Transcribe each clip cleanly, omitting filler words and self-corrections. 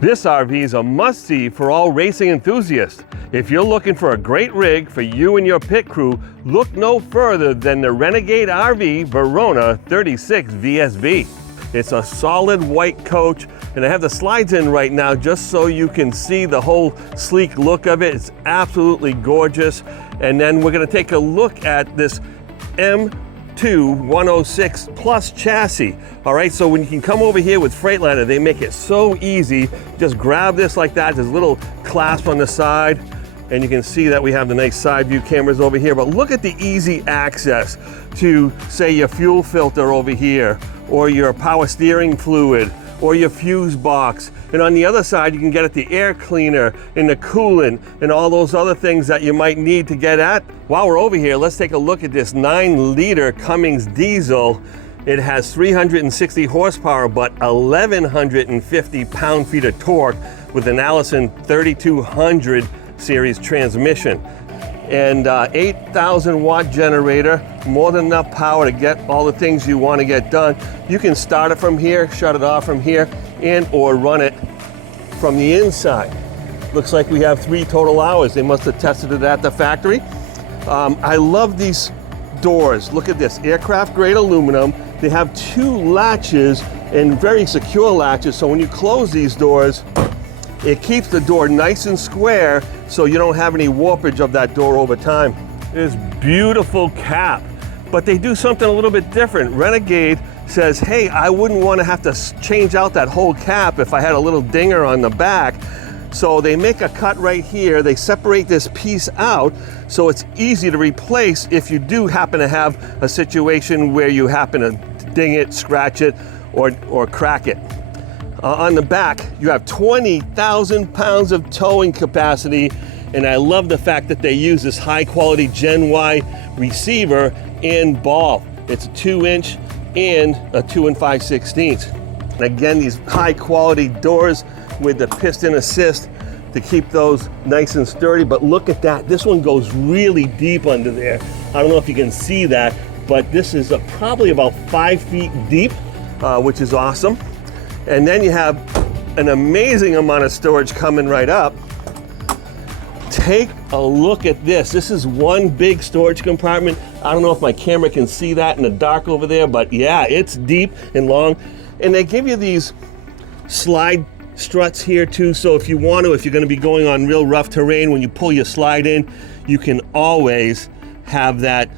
This RV is a must-see for all racing enthusiasts. If you're looking for a great rig for you and your pit crew, look no further than the Renegade RV Verona 36VSB. It's a solid white coach, and I have the slides in right now just so you can see the whole sleek look of it. It's absolutely gorgeous. And then we're going to take a look at this M2106 Plus chassis. All right, so when you can come over here with Freightliner, they make it so easy. Just grab this like that. There's a little clasp on the side, and you can see that we have the nice side view cameras over here. But look at the easy access to, say, your fuel filter over here, or your power steering fluid, or your fuse box. And on the other side, you can get at the air cleaner and the coolant and all those other things that you might need to get at. While we're over here, let's take a look at this 9-liter Cummins diesel. It has 360 horsepower, but 1,150 pound-feet of torque with an Allison 3200 series transmission. And 8,000 watt generator, more than enough power to get all the things you want to get done. You can start it from here, shut it off from here, and or run it from the inside. Looks like we have 3 total hours. They must have tested it at the factory. I love these doors. Look at this, aircraft grade aluminum. They have 2 latches and very secure latches, so when you close these doors, it keeps the door nice and square so you don't have any warpage of that door over time. This beautiful cap, but they do something a little bit different. Renegade says, hey, I wouldn't want to have to change out that whole cap if I had a little dinger on the back. So they make a cut right here. They separate this piece out so it's easy to replace if you do happen to have a situation where you happen to ding it, scratch it, or crack it. On the back, you have 20,000 pounds of towing capacity, and I love the fact that they use this high-quality Gen Y receiver and ball. It's a 2-inch and a 2 5/16. And again, these high-quality doors with the piston assist to keep those nice and sturdy. But look at that. This one goes really deep under there. I don't know if you can see that, but this is probably about 5 feet deep, which is awesome. And then you have an amazing amount of storage coming right up. Take a look at this. This is one big storage compartment. I don't know if my camera can see that in the dark over there, but yeah, it's deep and long. And they give you these slide struts here too, so if you want to, if you're going to be going on real rough terrain, when you pull your slide in, you can always have that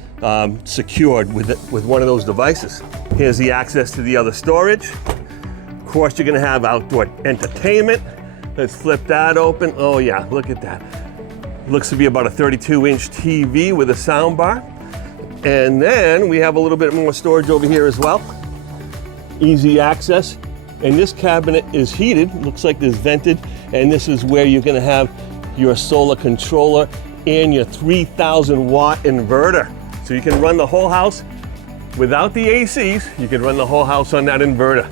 secured with one of those devices. Here's the access to the other storage. Of course, you're going to have outdoor entertainment. Let's flip that open. Oh yeah, look at that. Looks to be about a 32-inch TV with a sound bar. And then we have a little bit more storage over here as well. Easy access. And this cabinet is heated. Looks like it's vented. And this is where you're going to have your solar controller and your 3,000 watt inverter. So you can run the whole house without the ACs. You can run the whole house on that inverter.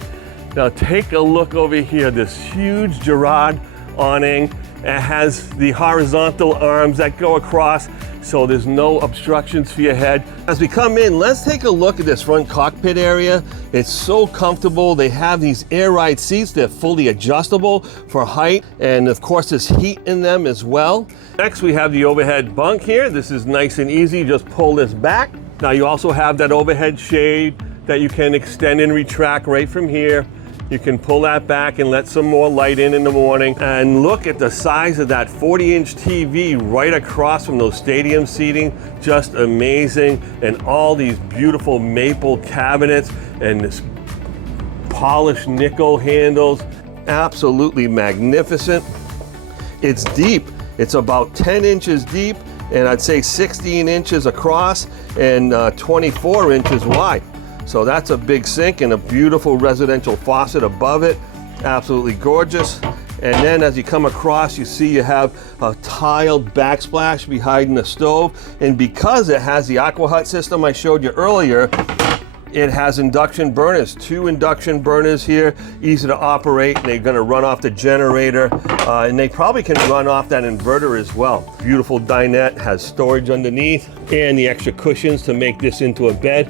Now take a look over here, this huge Girard awning. It has the horizontal arms that go across, so there's no obstructions for your head. As we come in, let's take a look at this front cockpit area. It's so comfortable. They have these air ride seats. They're fully adjustable for height, and of course there's heat in them as well. Next, we have the overhead bunk here. This is nice and easy. Just pull this back. Now you also have that overhead shade that you can extend and retract right from here. You can pull that back and let some more light in the morning. And look at the size of that 40-inch TV right across from those stadium seating. Just amazing. And all these beautiful maple cabinets and this polished nickel handles. Absolutely magnificent. It's deep. It's about 10 inches deep, and I'd say 16 inches across and 24 inches wide. So that's a big sink and a beautiful residential faucet above it. Absolutely gorgeous. And then as you come across, you see you have a tiled backsplash behind the stove. And because it has the Aqua Hut system I showed you earlier, it has induction burners, 2 induction burners here, easy to operate. They're gonna run off the generator, and they probably can run off that inverter as well. Beautiful dinette, has storage underneath, and the extra cushions to make this into a bed.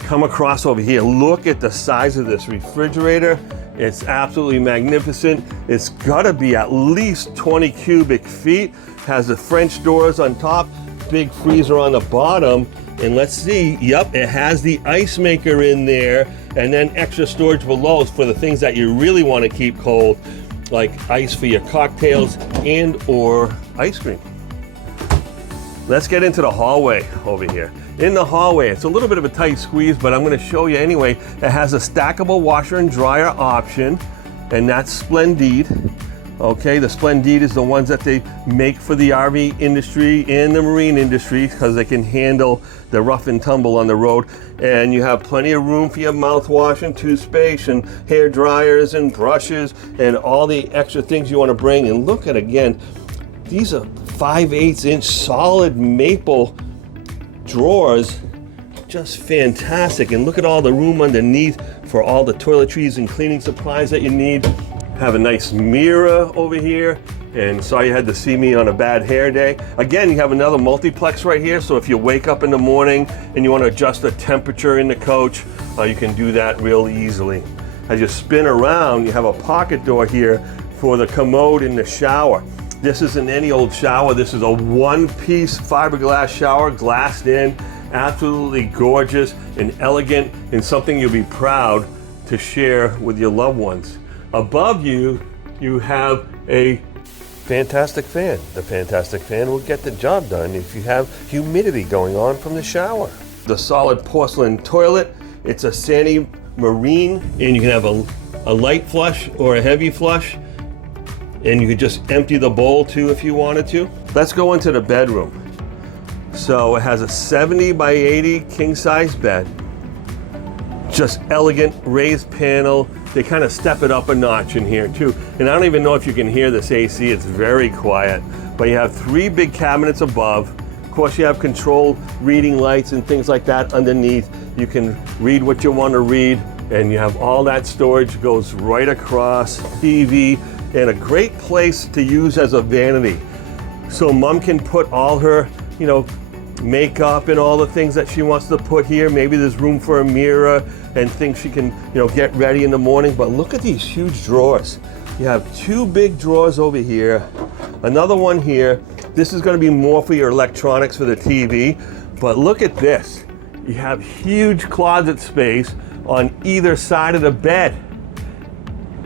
Come across over here, look at the size of this refrigerator It's absolutely magnificent. It's gotta be at least 20 cubic feet. Has the French doors on top, big freezer on the bottom. And let's see, yep, it has the ice maker in there, and then extra storage below for the things that you really want to keep cold, like ice for your cocktails and or ice cream. Let's get into the hallway over here. In the hallway, it's a little bit of a tight squeeze, but I'm going to show you anyway. It has a stackable washer and dryer option, and that's Splendide. Okay, the Splendide is the ones that they make for the RV industry and the marine industry because they can handle the rough and tumble on the road. And you have plenty of room for your mouthwash and toothpaste and hair dryers and brushes and all the extra things you want to bring. And look at, again, these are 5/8 inch solid maple drawers, just fantastic. And look at all the room underneath for all the toiletries and cleaning supplies that you need. Have a nice mirror over here, and sorry you had to see me on a bad hair day. Again, you have another multiplex right here, so if you wake up in the morning and you want to adjust the temperature in the coach, you can do that real easily. As you spin around, you have a pocket door here for the commode in the shower. This isn't any old shower. This is a one-piece fiberglass shower, glassed in, absolutely gorgeous and elegant, and something you'll be proud to share with your loved ones. Above you, you have a fantastic fan. The fantastic fan will get the job done if you have humidity going on from the shower. The solid porcelain toilet, it's a sandy marine, and you can have a light flush or a heavy flush, and you could just empty the bowl too if you wanted to. Let's go into the bedroom. So it has a 70 by 80 king size bed. Just elegant raised panel. They kind of step it up a notch in here too. And I don't even know if you can hear this AC, it's very quiet. But you have 3 big cabinets above. Of course, you have controlled reading lights and things like that underneath. You can read what you want to read, and you have all that storage goes right across. TV, and a great place to use as a vanity. So mom can put all her, makeup and all the things that she wants to put here. Maybe there's room for a mirror and things she can, get ready in the morning. But look at these huge drawers. You have 2 big drawers over here, another one here. This is going to be more for your electronics for the TV. But look at this. You have huge closet space on either side of the bed.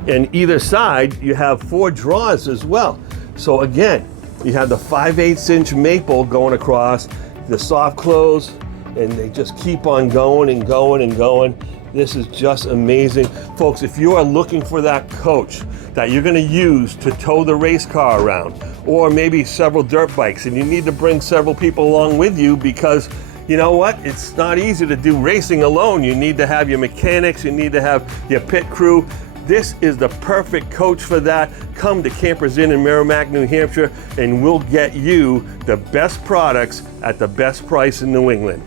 And either side, you have 4 drawers as well. So again, you have the 5/8 inch maple going across, the soft close, and they just keep on going and going and going. This is just amazing. Folks, if you are looking for that coach that you're gonna use to tow the race car around, or maybe several dirt bikes, and you need to bring several people along with you because you know what? It's not easy to do racing alone. You need to have your mechanics, you need to have your pit crew. This is the perfect coach for that. Come to Campers Inn in Merrimack, New Hampshire, and we'll get you the best products at the best price in New England.